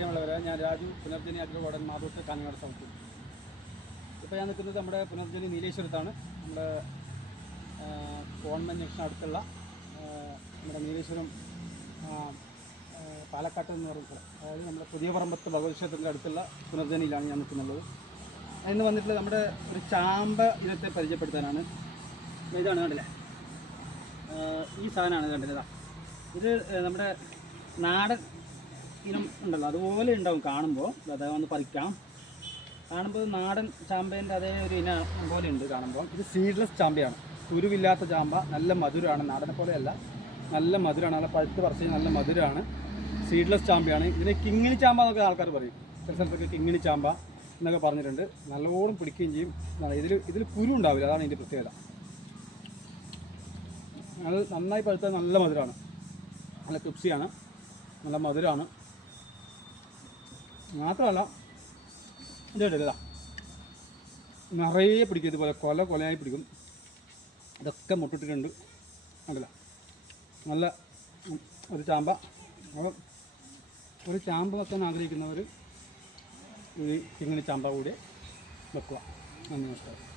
പ്രിയമുള്ളവരെ ഞാൻ രാജു പുനർജനി അഗ്രവാടൻ മാതോട്ട് കാഞ്ഞങ്ങാട് സൗത്ത്. ഇപ്പോൾ ഞാൻ നിൽക്കുന്നത് നമ്മുടെ പുനർജനി നീലേശ്വരത്താണ്. നമ്മുടെ ഗവൺമെന്റ് ജംഗ്ഷൻ അടുത്തുള്ള നമ്മുടെ നീലേശ്വരം പാലക്കാട്ട് എന്ന് പറയുന്ന സ്ഥലം. അതായത് നമ്മുടെ പുതിയ പറമ്പത്ത് ഭഗവത് ക്ഷേത്രത്തിന്റെ അടുത്തുള്ള പുനർജനിയിലാണ് ഞാൻ നിൽക്കുന്നുള്ളത് അതിന് വന്നിട്ട് നമ്മുടെ ഒരു ചാമ്പ ഇനത്തെ പരിചയപ്പെടുത്താനാണ്. ഇതാണ് കണ്ടില്ലേ? ഈ സാധനമാണ് കണ്ടില്ലേ? ഇത്. നമ്മുടെ നാടൻ ഇനം ഉണ്ടല്ലോ. അതുപോലെ ഉണ്ടാവും കാണുമ്പോൾ അതായത് ഒന്ന് പറിക്കാം. കാണുമ്പോൾ നാടൻ ചാമ്പേന്റെ അതേ ഒരു ഇനം പോലെ ഉണ്ട് കാണുമ്പോൾ ഇത് സീഡ്ലെസ് ചാമ്പയാണ്. കുരുവില്ലാത്ത ചാമ്പ നല്ല മധുരമാണ് നാടനെ പോലെയല്ല നല്ല മധുരമാണ് നല്ല പഴുത്ത് പറിച്ച് നല്ല മധുരമാണ് സീഡ്ലെസ് ചാമ്പയാണ്. ഇതിനെ കിങ്ങിണി ചാമ്പ എന്നൊക്കെ ആൾക്കാർ പറയും. ചില സ്ഥലത്തൊക്കെ കിങ്ങിണി ചാമ്പ എന്നൊക്കെ പറഞ്ഞിട്ടുണ്ട്. നല്ലോണം പിടിക്കുകയും ചെയ്യും. ഇതിൽ ഇതിൽ കുരു ഉണ്ടാവില്ല. അതാണ് ഇതിന്റെ പ്രത്യേകത. അത് നന്നായി പഴുത്താൽ നല്ല മധുരമാണ് നല്ല ക്രിപ്സിയാണ് നല്ല മധുരമാണ് മാത്രമല്ല ഇത് ഇതാ. നിറയെ പിടിക്കും ഇതുപോലെ കൊല കൊലയായി പിടിക്കും. ഇതൊക്കെ മുട്ടിട്ടിട്ടുണ്ട്. കണ്ടില്ല. നല്ല ഒരു ചാമ്പ. അപ്പം ഒരു ചാമ്പ വെക്കാൻ ആഗ്രഹിക്കുന്നവർ ഈ ഇങ്ങനെ ചാമ്പ കൂടി വെക്കുക. നന്ദി നമസ്കാരം.